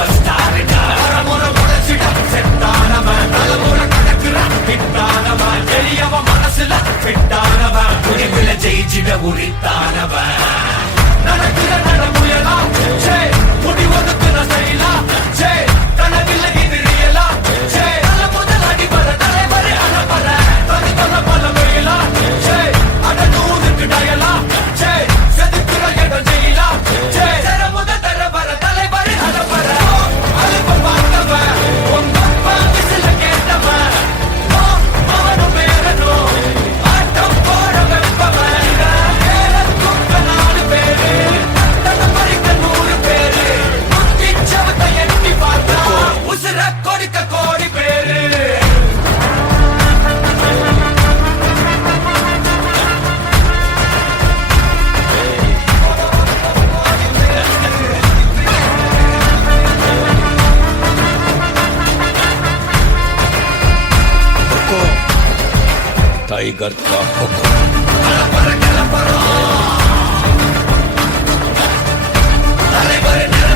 super ஸ்டாருடா முறை முளைச்சிட செத்தானவன் தலைமுறை கடக்குற கிட்டானவன் எளியவன் மனசுல பிட்டானவன் முடிவுல ஜெயிச்சிட உரித்தானவன் நடக்கிற நடமுயலா முடிவதுக்கு நான் செய்யலாம் கனவில்ல இது ரியலா நல்ல முதல் அடிபர தலைவரை அனுப்பற தனி தொல்ல பல வெயிலா அட நூறுக்கு டயலா செதுக்குற இடம் ஜெயிலா முத தர வர தலைவரை அனுப்பற அழுப்ப பார்த்தவன் உங்க விசில கேட்டவன் அவனும் பேரனும் ஆட்டம் போட வெப்பவன் ஏலத்துக்க 4 பேரு தன்னை பறிக்க 100 பேரு முத்திச்சவத்தை எட்டி பார்த்தா உசுர கொடுக்க கோடி பேரு टाइगर का हुक्म தலைவர்